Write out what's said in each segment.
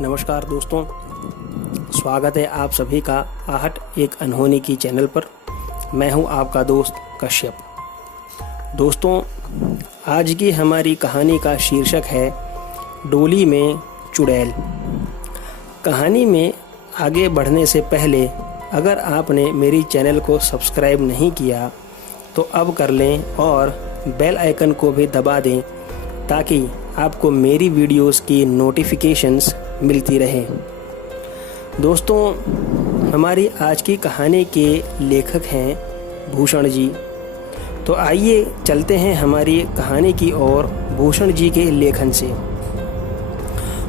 नमस्कार दोस्तों, स्वागत है आप सभी का आहट एक अनहोनी की चैनल पर। मैं हूं आपका दोस्त कश्यप। दोस्तों, आज की हमारी कहानी का शीर्षक है डोली में चुड़ैल। कहानी में आगे बढ़ने से पहले अगर आपने मेरी चैनल को सब्सक्राइब नहीं किया तो अब कर लें और बेल आइकन को भी दबा दें ताकि आपको मेरी वीडियोस की नोटिफिकेशंस मिलती रहे। दोस्तों, हमारी आज की कहानी के लेखक हैं भूषण जी। तो आइए चलते हैं हमारी कहानी की ओर भूषण जी के लेखन से।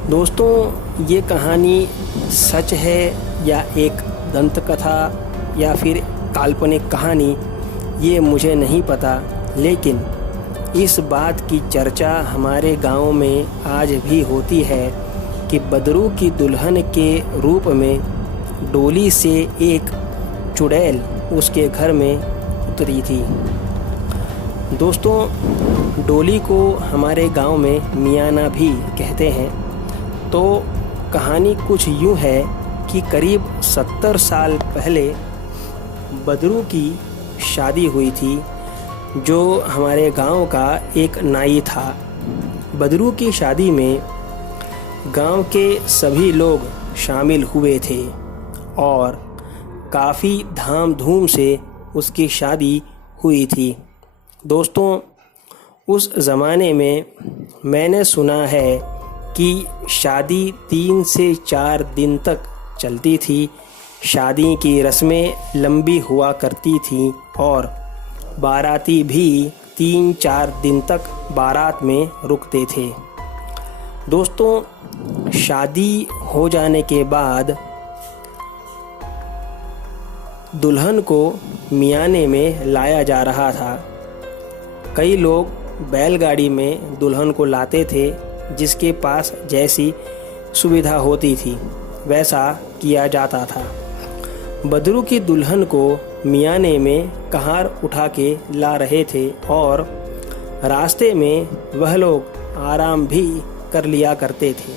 दोस्तों, ये कहानी सच है या एक दंत कथा या फिर काल्पनिक कहानी, ये मुझे नहीं पता, लेकिन इस बात की चर्चा हमारे गांव में आज भी होती है कि बदरू की दुल्हन के रूप में डोली से एक चुड़ैल उसके घर में उतरी थी। दोस्तों, डोली को हमारे गांव में मियाना भी कहते हैं। तो कहानी कुछ यूँ है कि करीब 70 साल पहले बदरू की शादी हुई थी, जो हमारे गांव का एक नाई था। बदरू की शादी में गांव के सभी लोग शामिल हुए थे और काफ़ी धाम धूम से उसकी शादी हुई थी। दोस्तों, उस ज़माने में मैंने सुना है कि शादी 3 से 4 दिन तक चलती थी। शादी की रस्में लंबी हुआ करती थीं और बाराती भी 3-4 दिन तक बारात में रुकते थे। दोस्तों, शादी हो जाने के बाद दुल्हन को मियाने में लाया जा रहा था। कई लोग बैलगाड़ी में दुल्हन को लाते थे, जिसके पास जैसी सुविधा होती थी वैसा किया जाता था। बदरू की दुल्हन को मियाने में कहार उठा के ला रहे थे और रास्ते में वह लोग आराम भी कर लिया करते थे।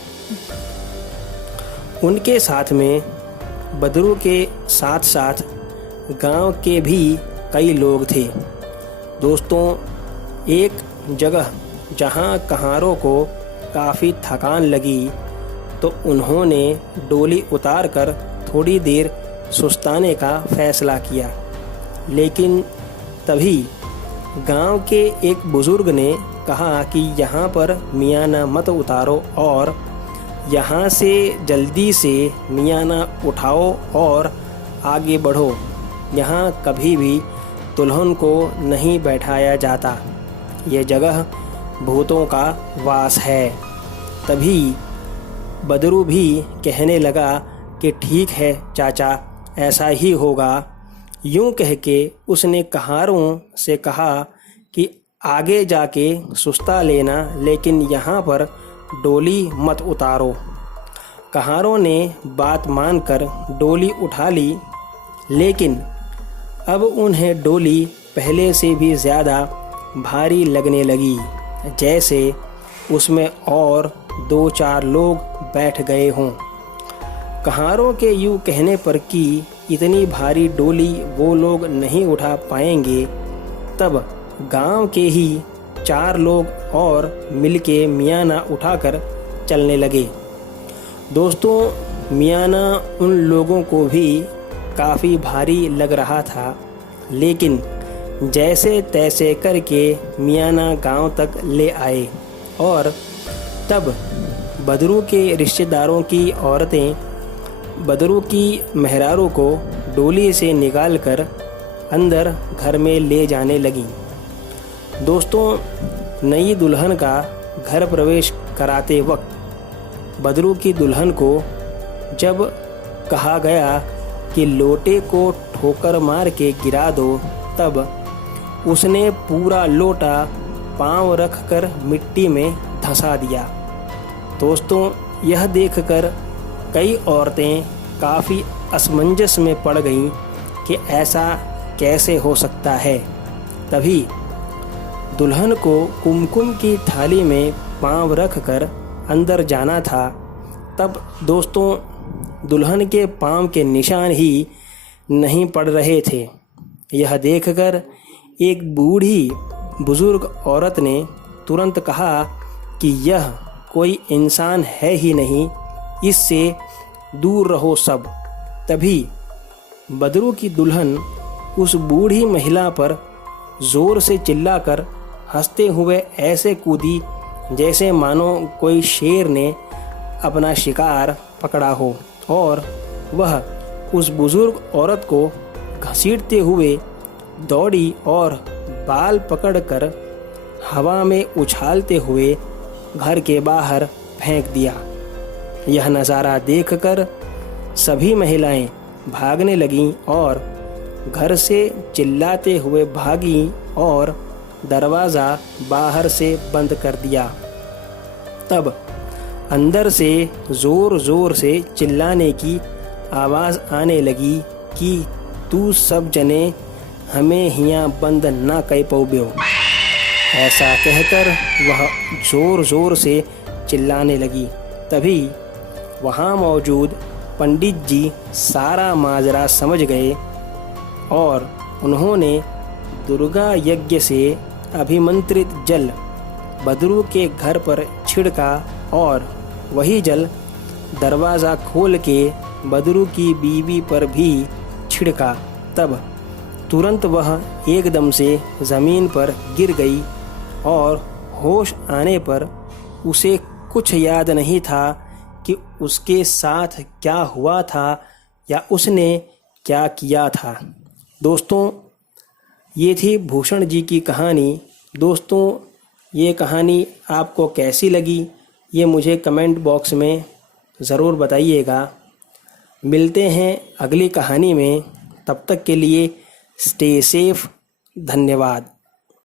उनके साथ में बदरू के साथ साथ गांव के भी कई लोग थे। दोस्तों, एक जगह जहां कहारों को काफ़ी थकान लगी तो उन्होंने डोली उतार कर थोड़ी देर सुस्ताने का फैसला किया। लेकिन तभी गांव के एक बुज़ुर्ग ने कहा कि यहाँ पर मियाना मत उतारो और यहाँ से जल्दी से मियाना उठाओ और आगे बढ़ो। यहाँ कभी भी दुल्हन को नहीं बैठाया जाता, ये जगह भूतों का वास है। तभी बदरू भी कहने लगा कि ठीक है चाचा, ऐसा ही होगा। यूँ कह के उसने कहारों से कहा कि आगे जाके सुस्ता लेना, लेकिन यहाँ पर डोली मत उतारो। कहारों ने बात मानकर डोली उठा ली, लेकिन अब उन्हें डोली पहले से भी ज़्यादा भारी लगने लगी, जैसे उसमें और 2-4 लोग बैठ गए हों। कहारों के यूँ कहने पर कि इतनी भारी डोली वो लोग नहीं उठा पाएंगे, तब गांव के ही 4 लोग और मिलके मियाना उठाकर चलने लगे। दोस्तों, मियाना उन लोगों को भी काफ़ी भारी लग रहा था, लेकिन जैसे तैसे करके मियाना गांव तक ले आए और तब बदरू के रिश्तेदारों की औरतें बदरू की मेहरारू को डोली से निकालकर अंदर घर में ले जाने लगीं। दोस्तों, नई दुल्हन का घर प्रवेश कराते वक्त बदरू की दुल्हन को जब कहा गया कि लोटे को ठोकर मार के गिरा दो, तब उसने पूरा लोटा पांव रखकर मिट्टी में धंसा दिया। दोस्तों, यह देखकर कई औरतें काफ़ी असमंजस में पड़ गईं कि ऐसा कैसे हो सकता है। तभी दुल्हन को कुमकुम की थाली में पांव रखकर अंदर जाना था, तब दोस्तों दुल्हन के पाँव के निशान ही नहीं पड़ रहे थे। यह देखकर एक बूढ़ी बुजुर्ग औरत ने तुरंत कहा कि यह कोई इंसान है ही नहीं, इससे दूर रहो सब। तभी बदरू की दुल्हन उस बूढ़ी महिला पर जोर से चिल्लाकर हंसते हुए ऐसे कूदी जैसे मानो कोई शेर ने अपना शिकार पकड़ा हो, और वह उस बुजुर्ग औरत को घसीटते हुए दौड़ी और बाल पकड़कर हवा में उछालते हुए घर के बाहर फेंक दिया। यह नज़ारा देखकर सभी महिलाएं भागने लगीं और घर से चिल्लाते हुए भागीं और दरवाज़ा बाहर से बंद कर दिया। तब अंदर से ज़ोर ज़ोर से चिल्लाने की आवाज़ आने लगी कि तू सब जने हमें हियाँ बंद ना कई पौब्यो। ऐसा कहकर वह ज़ोर ज़ोर से चिल्लाने लगी। तभी वहाँ मौजूद पंडित जी सारा माजरा समझ गए और उन्होंने दुर्गा यज्ञ से अभिमंत्रित जल बदरू के घर पर छिड़का और वही जल दरवाज़ा खोल के बदरू की बीवी पर भी छिड़का। तब तुरंत वह एकदम से ज़मीन पर गिर गई और होश आने पर उसे कुछ याद नहीं था कि उसके साथ क्या हुआ था या उसने क्या किया था। दोस्तों, ये थी भूषण जी की कहानी। दोस्तों, ये कहानी आपको कैसी लगी ये मुझे कमेंट बॉक्स में ज़रूर बताइएगा। मिलते हैं अगली कहानी में, तब तक के लिए स्टे सेफ। धन्यवाद।